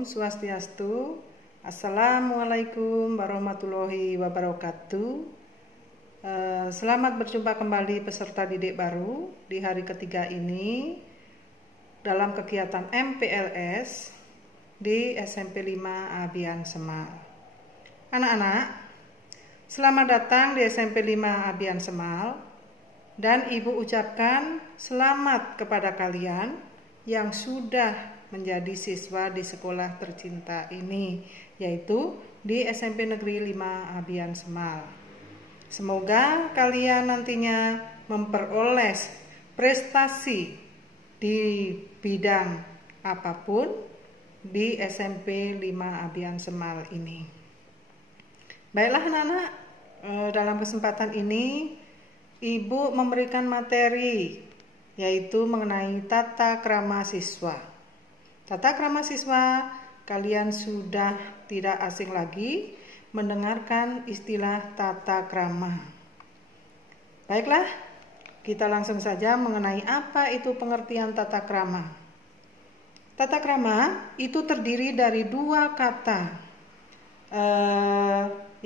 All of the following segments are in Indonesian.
Om Swastiastu. Assalamualaikum warahmatullahi wabarakatuh. Selamat berjumpa kembali peserta didik baru di hari ketiga ini dalam kegiatan MPLS di SMP 5 Abian Semal. Anak-anak, selamat datang di SMP 5 Abian Semal dan Ibu ucapkan selamat kepada kalian yang sudah menjadi siswa di sekolah tercinta ini, yaitu di SMP Negeri 5 Abian Semal. Semoga kalian nantinya memperoleh prestasi di bidang apapun di SMP 5 Abian Semal ini. Baiklah anak-anak, dalam kesempatan ini Ibu memberikan materi yaitu mengenai tata krama siswa. Tata krama siswa, kalian sudah tidak asing lagi mendengarkan istilah tata krama. Baiklah, kita langsung saja mengenai apa itu pengertian tata krama. Tata krama itu terdiri dari dua kata,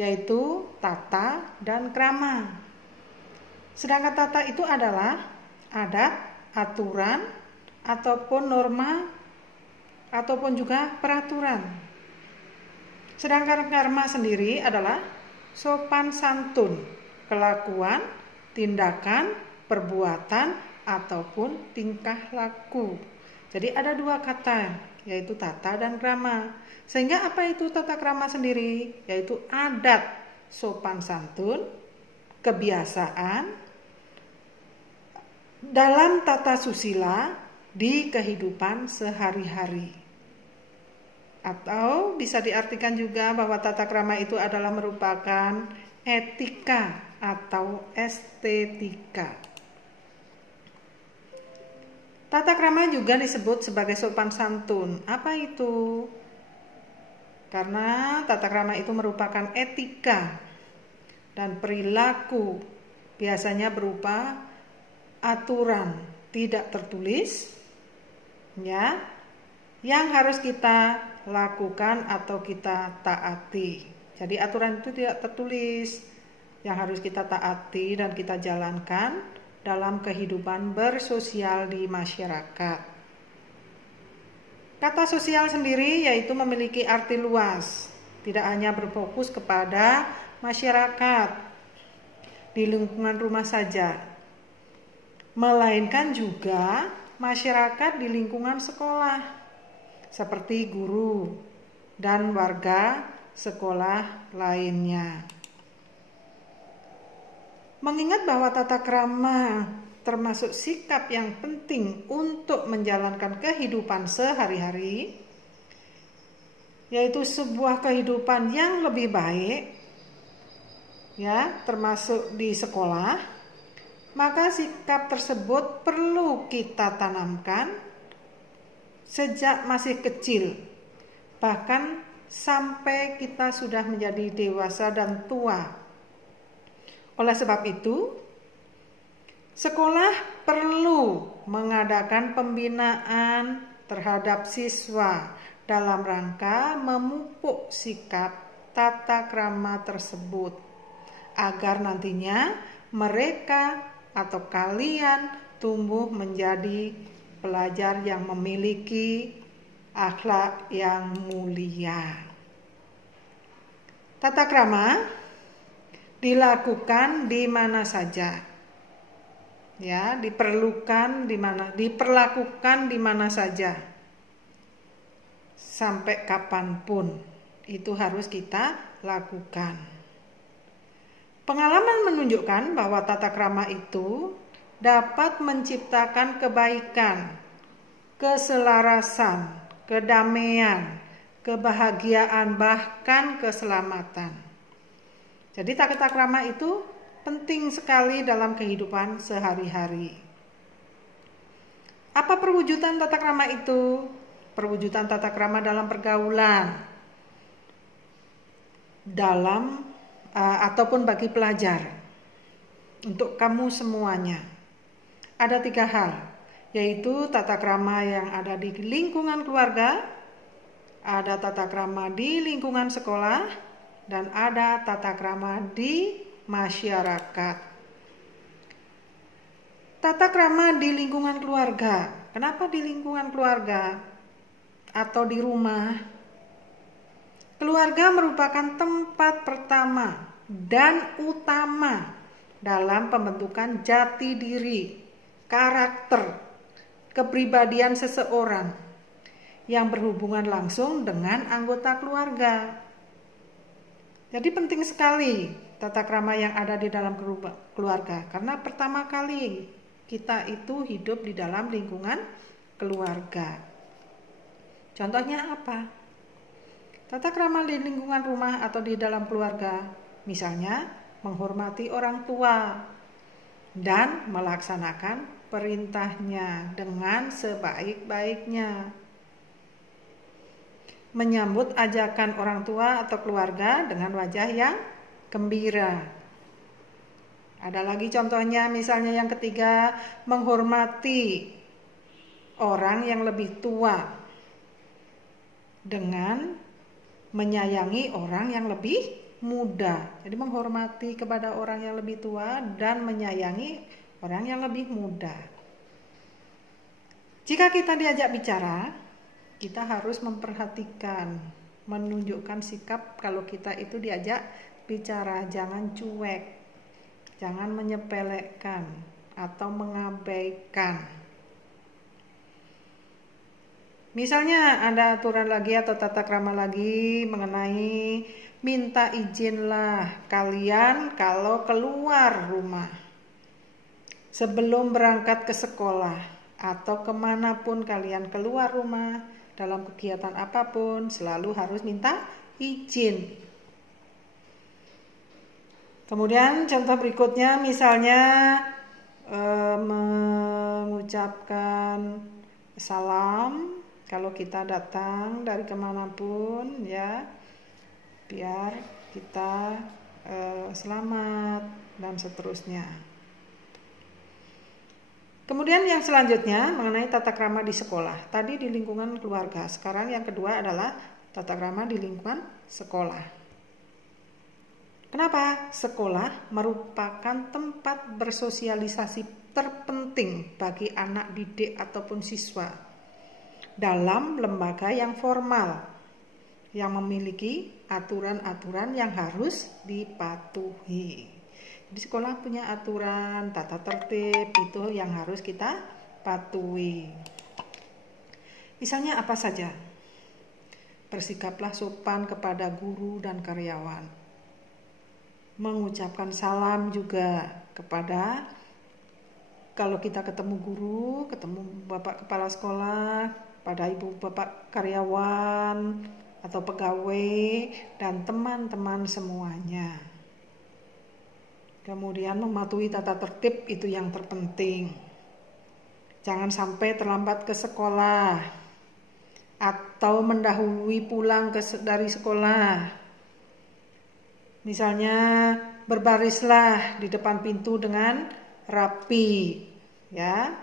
yaitu tata dan krama. Sedangkan tata itu adalah adat, aturan, ataupun norma, ataupun juga peraturan. Sedangkan karma sendiri adalah sopan santun, kelakuan, tindakan, perbuatan, ataupun tingkah laku. Jadi ada dua kata, yaitu tata dan krama. Sehingga apa itu tata krama sendiri? Yaitu adat, sopan santun, kebiasaan dalam tata susila di kehidupan sehari-hari. Atau bisa diartikan juga bahwa tata krama itu adalah merupakan etika atau estetika. Tata krama juga disebut sebagai sopan santun. Apa itu? Karena tata krama itu merupakan etika dan perilaku, biasanya berupa aturan tidak tertulis, ya, yang harus kita lakukan atau kita taati. Jadi aturan itu tidak tertulis yang harus kita taati dan kita jalankan dalam kehidupan bersosial di masyarakat. Kata sosial sendiri yaitu memiliki arti luas, tidak hanya berfokus kepada masyarakat di lingkungan rumah saja, melainkan juga masyarakat di lingkungan sekolah, seperti guru dan warga sekolah lainnya. Mengingat bahwa tata krama termasuk sikap yang penting untuk menjalankan kehidupan sehari-hari, yaitu sebuah kehidupan yang lebih baik, ya, termasuk di sekolah, maka sikap tersebut perlu kita tanamkan sejak masih kecil, bahkan sampai kita sudah menjadi dewasa dan tua. Oleh sebab itu, sekolah perlu mengadakan pembinaan terhadap siswa dalam rangka memupuk sikap tata krama tersebut, agar nantinya mereka atau kalian tumbuh menjadi pelajar yang memiliki akhlak yang mulia. Tata krama dilakukan di mana saja, ya, diperlakukan di mana saja, sampai kapanpun itu harus kita lakukan. Pengalaman menunjukkan bahwa tata krama itu dapat menciptakan kebaikan, keselarasan, kedamaian, kebahagiaan, bahkan keselamatan. Jadi tata krama itu penting sekali dalam kehidupan sehari-hari. Apa perwujudan tata krama itu? Perwujudan tata krama dalam pergaulan, ataupun bagi pelajar, untuk kamu semuanya. Ada 3 hal, yaitu tata krama yang ada di lingkungan keluarga, Ada tata krama di lingkungan sekolah dan ada tata krama di masyarakat. Tata krama di lingkungan keluarga. Kenapa di lingkungan keluarga atau di rumah? Keluarga merupakan tempat pertama dan utama dalam pembentukan jati diri, karakter, kepribadian seseorang yang berhubungan langsung dengan anggota keluarga. Jadi penting sekali tata krama yang ada di dalam keluarga, karena pertama kali kita itu hidup di dalam lingkungan keluarga. Contohnya apa? Tata krama di lingkungan rumah atau di dalam keluarga, misalnya menghormati orang tua dan melaksanakan perintahnya dengan sebaik-baiknya. Menyambut ajakan orang tua atau keluarga dengan wajah yang gembira. Ada lagi contohnya, misalnya yang ketiga, menghormati orang yang lebih tua dengan menyayangi orang yang lebih muda. Jadi menghormati kepada orang yang lebih tua dan menyayangi orang yang lebih muda. Jika kita diajak bicara, kita harus memperhatikan, menunjukkan sikap kalau kita itu diajak bicara. Jangan cuek, jangan menyepelekan atau mengabaikan. Misalnya ada aturan lagi atau tata krama lagi mengenai minta izinlah kalian kalau keluar rumah sebelum berangkat ke sekolah atau kemanapun kalian keluar rumah dalam kegiatan apapun selalu harus minta izin. Kemudian contoh berikutnya misalnya mengucapkan salam kalau kita datang dari kemanapun, ya, biar kita selamat dan seterusnya. Kemudian yang selanjutnya mengenai tata krama di sekolah. Tadi di lingkungan keluarga. Sekarang yang kedua adalah tata krama di lingkungan sekolah. Kenapa? Sekolah merupakan tempat bersosialisasi terpenting bagi anak didik ataupun siswa dalam lembaga yang formal yang memiliki aturan-aturan yang harus dipatuhi. Di sekolah punya aturan, tata tertib itu yang harus kita patuhi. Misalnya apa saja? Bersikaplah sopan kepada guru dan karyawan. Mengucapkan salam juga kepada, kalau kita ketemu guru, ketemu bapak kepala sekolah, pada ibu bapak karyawan atau pegawai dan teman-teman semuanya. Kemudian mematuhi tata tertib itu yang terpenting. Jangan sampai terlambat ke sekolah atau mendahului pulang dari sekolah. Misalnya berbarislah di depan pintu dengan rapi, ya.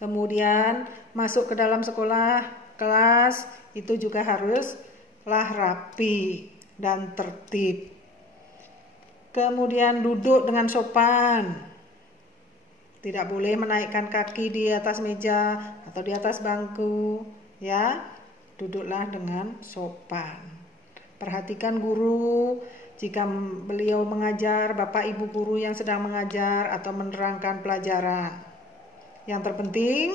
Kemudian masuk ke dalam sekolah, kelas itu juga haruslah rapi dan tertib. Kemudian duduk dengan sopan. Tidak boleh menaikkan kaki di atas meja atau di atas bangku, ya. Duduklah dengan sopan. Perhatikan guru jika beliau mengajar, bapak ibu guru yang sedang mengajar atau menerangkan pelajaran. Yang terpenting,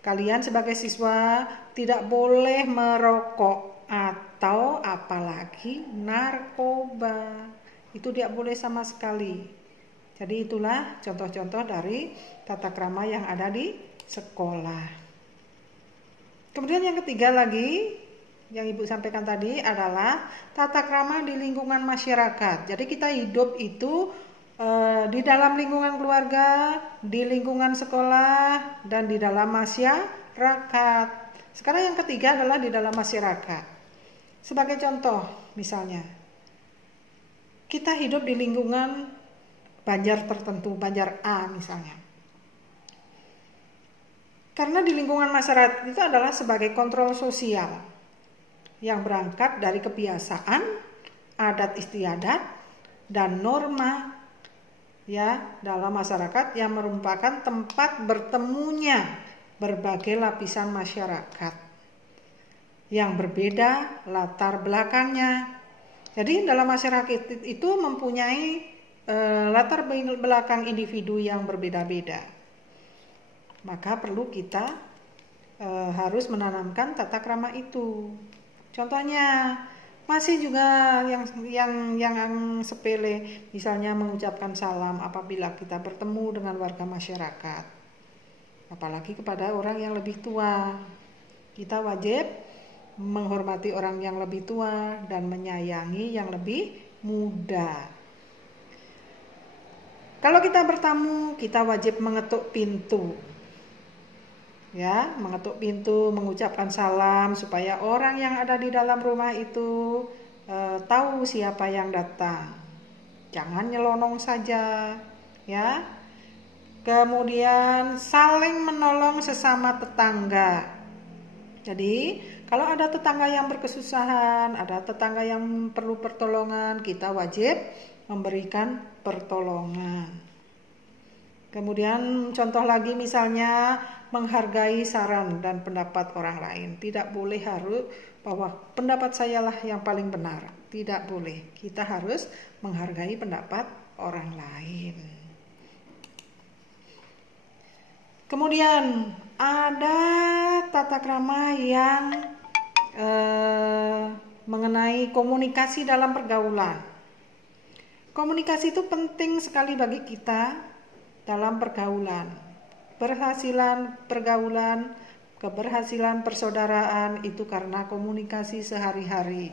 kalian sebagai siswa tidak boleh merokok atau apalagi narkoba. Itu tidak boleh sama sekali. Jadi itulah contoh-contoh dari tata krama yang ada di sekolah. Kemudian yang ketiga lagi, yang Ibu sampaikan tadi adalah tata krama di lingkungan masyarakat. Jadi kita hidup itu di dalam lingkungan keluarga, di lingkungan sekolah, dan di dalam masyarakat. Sekarang yang ketiga adalah di dalam masyarakat. Sebagai contoh, misalnya, kita hidup di lingkungan Banjar tertentu, Banjar A misalnya. Karena di lingkungan masyarakat itu adalah sebagai kontrol sosial yang berangkat dari kebiasaan, adat istiadat, dan norma ya dalam masyarakat yang merupakan tempat bertemunya berbagai lapisan masyarakat yang berbeda latar belakangnya. Jadi dalam masyarakat itu mempunyai latar belakang individu yang berbeda-beda. Maka perlu kita harus menanamkan tata krama itu. Contohnya masih juga yang sepele, misalnya mengucapkan salam apabila kita bertemu dengan warga masyarakat. Apalagi kepada orang yang lebih tua. Kita wajib menghormati orang yang lebih tua dan menyayangi yang lebih muda. Kalau kita bertamu, kita wajib mengetuk pintu. Ya, mengetuk pintu, mengucapkan salam supaya orang yang ada di dalam rumah itu tahu siapa yang datang. Jangan nyelonong saja, ya. Kemudian saling menolong sesama tetangga. Jadi, kalau ada tetangga yang berkesusahan, ada tetangga yang perlu pertolongan, kita wajib memberikan pertolongan. Kemudian contoh lagi misalnya menghargai saran dan pendapat orang lain. Tidak boleh harus bahwa pendapat sayalah yang paling benar. Tidak boleh. Kita harus menghargai pendapat orang lain. Kemudian ada tata krama yang mengenai komunikasi dalam pergaulan. Komunikasi itu penting sekali bagi kita dalam pergaulan. Berhasilan pergaulan, keberhasilan persaudaraan itu karena komunikasi sehari-hari.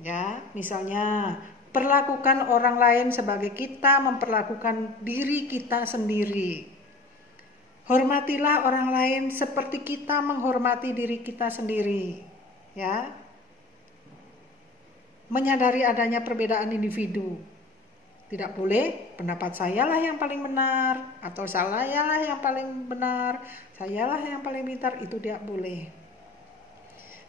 Ya, misalnya perlakukan orang lain sebagai kita memperlakukan diri kita sendiri. Hormatilah orang lain seperti kita menghormati diri kita sendiri. Ya. Menyadari adanya perbedaan individu. Tidak boleh pendapat sayalah yang paling benar atau sayalah yang paling benar, sayalah yang paling pintar, itu tidak boleh.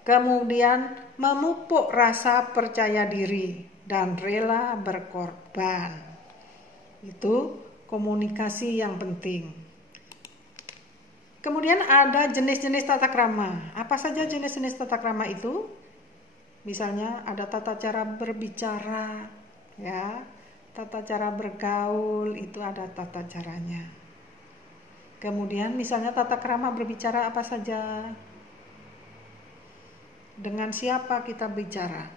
Kemudian memupuk rasa percaya diri dan rela berkorban. Itu komunikasi yang penting. Kemudian ada jenis-jenis tata krama. Apa saja jenis-jenis tata krama itu? Misalnya ada tata cara berbicara, ya. Tata cara bergaul itu ada tata caranya. Kemudian misalnya tata krama berbicara apa saja? Dengan siapa kita bicara?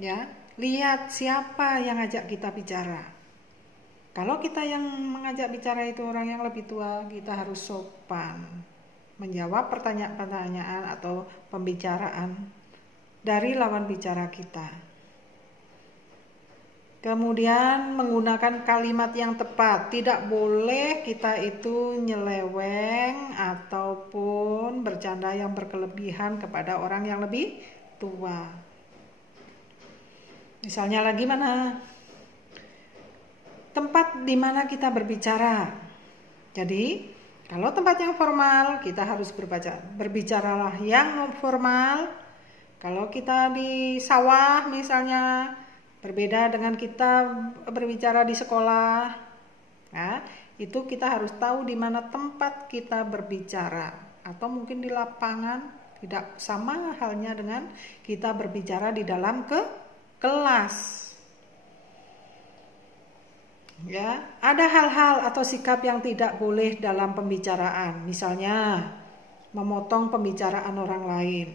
Ya, lihat siapa yang ngajak kita bicara. Kalau kita yang mengajak bicara itu orang yang lebih tua, kita harus sopan menjawab pertanyaan-pertanyaan atau pembicaraan dari lawan bicara kita. Kemudian menggunakan kalimat yang tepat. Tidak boleh kita itu nyeleweng ataupun bercanda yang berkelebihan kepada orang yang lebih tua. Misalnya lagi mana? Tempat di mana kita berbicara. Jadi, kalau tempat yang formal, kita harus berbicaralah yang non formal. Kalau kita di sawah misalnya, berbeda dengan kita berbicara di sekolah. Nah, itu kita harus tahu di mana tempat kita berbicara. Atau mungkin di lapangan, tidak sama halnya dengan kita berbicara di dalam kelas. Ya, ada hal-hal atau sikap yang tidak boleh dalam pembicaraan. Misalnya, memotong pembicaraan orang lain.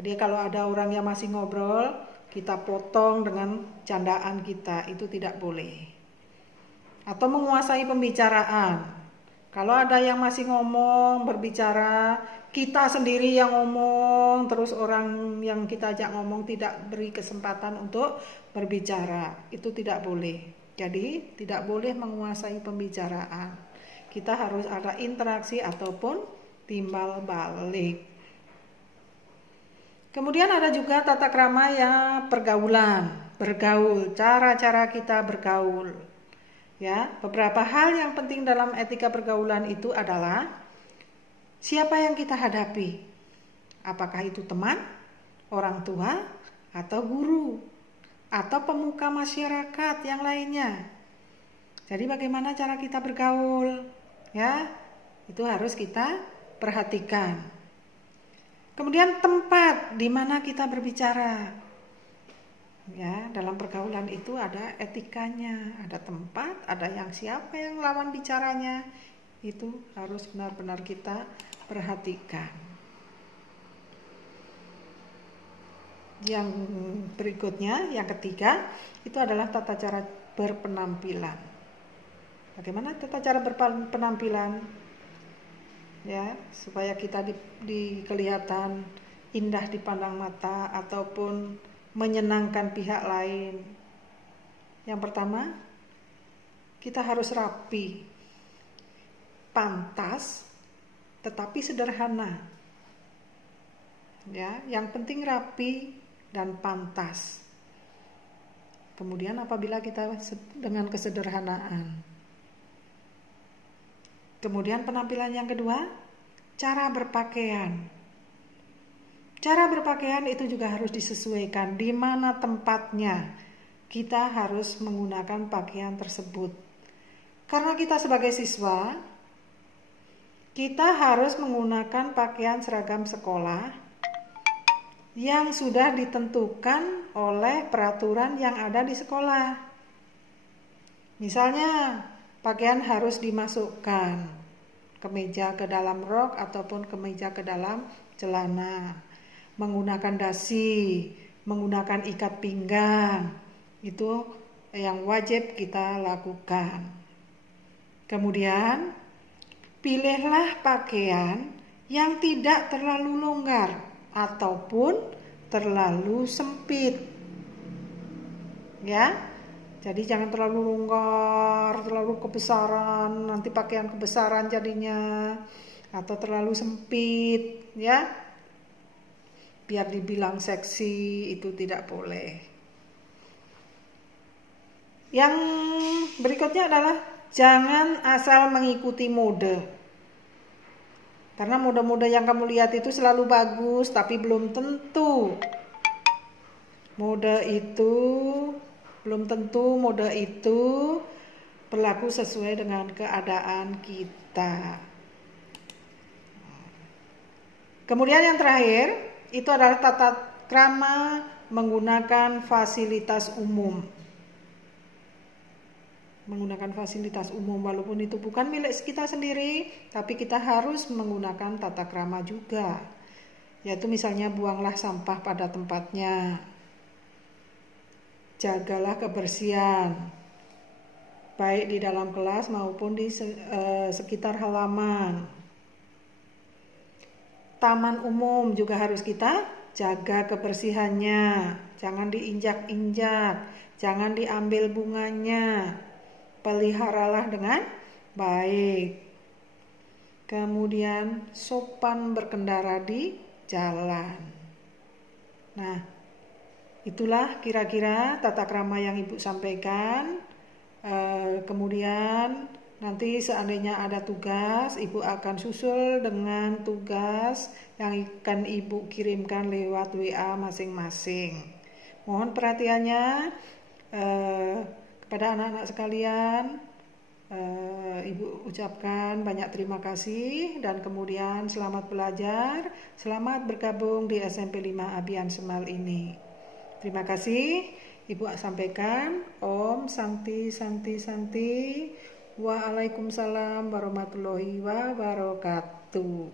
Jadi kalau ada orang yang masih ngobrol, kita potong dengan candaan kita, itu tidak boleh. Atau menguasai pembicaraan. Kalau ada yang masih ngomong, berbicara, kita sendiri yang ngomong, terus orang yang kita ajak ngomong tidak beri kesempatan untuk berbicara, itu tidak boleh. Jadi tidak boleh menguasai pembicaraan. Kita harus ada interaksi ataupun timbal balik. Kemudian ada juga tata krama yang pergaulan, bergaul, cara-cara kita bergaul. Ya, beberapa hal yang penting dalam etika pergaulan itu adalah siapa yang kita hadapi. Apakah itu teman, orang tua, atau guru, atau pemuka masyarakat yang lainnya. Jadi bagaimana cara kita bergaul? Ya, itu harus kita perhatikan. Kemudian tempat di mana kita berbicara. Ya, dalam pergaulan itu ada etikanya, ada tempat, ada yang siapa yang lawan bicaranya. Itu harus benar-benar kita perhatikan. Yang berikutnya, yang ketiga, itu adalah tata cara berpenampilan. Bagaimana tata cara berpenampilan? Ya, supaya kita kelihatan indah dipandang mata ataupun menyenangkan pihak lain. Yang pertama, kita harus rapi, pantas, tetapi sederhana. Ya, yang penting rapi dan pantas. Kemudian apabila kita dengan kesederhanaan. Kemudian penampilan yang kedua, cara berpakaian. Cara berpakaian itu juga harus disesuaikan di mana tempatnya. Kita harus menggunakan pakaian tersebut. Karena kita sebagai siswa, kita harus menggunakan pakaian seragam sekolah yang sudah ditentukan oleh peraturan yang ada di sekolah. Misalnya, pakaian harus dimasukkan kemeja ke dalam rok ataupun kemeja ke dalam celana. Menggunakan dasi, menggunakan ikat pinggang, itu yang wajib kita lakukan. Kemudian, pilihlah pakaian yang tidak terlalu longgar ataupun terlalu sempit. Ya, jadi jangan terlalu longgar, terlalu kebesaran, nanti pakaian kebesaran jadinya, atau terlalu sempit, ya. Biar dibilang seksi, itu tidak boleh. Yang berikutnya adalah jangan asal mengikuti mode. Karena mode-mode yang kamu lihat itu selalu bagus, tapi belum tentu mode itu berlaku sesuai dengan keadaan kita. Kemudian yang terakhir, itu adalah tata krama menggunakan fasilitas umum. Menggunakan fasilitas umum walaupun itu bukan milik kita sendiri, tapi kita harus menggunakan tata krama juga. Yaitu misalnya buanglah sampah pada tempatnya. Jagalah kebersihan, baik di dalam kelas maupun di sekitar halaman. Taman umum juga harus kita jaga kebersihannya, jangan diinjak-injak, jangan diambil bunganya, peliharalah dengan baik. Kemudian sopan berkendara di jalan. Nah, itulah kira-kira tata krama yang Ibu sampaikan. Kemudian nanti seandainya ada tugas, Ibu akan susul dengan tugas yang akan Ibu kirimkan lewat WA masing-masing. Mohon perhatiannya kepada anak-anak sekalian. Ibu ucapkan banyak terima kasih dan kemudian selamat belajar, selamat bergabung di SMP 5 Abian Semal ini. Terima kasih. Ibu sampaikan Om Santi Santi Santi. Waalaikumsalam warahmatullahi wabarakatuh.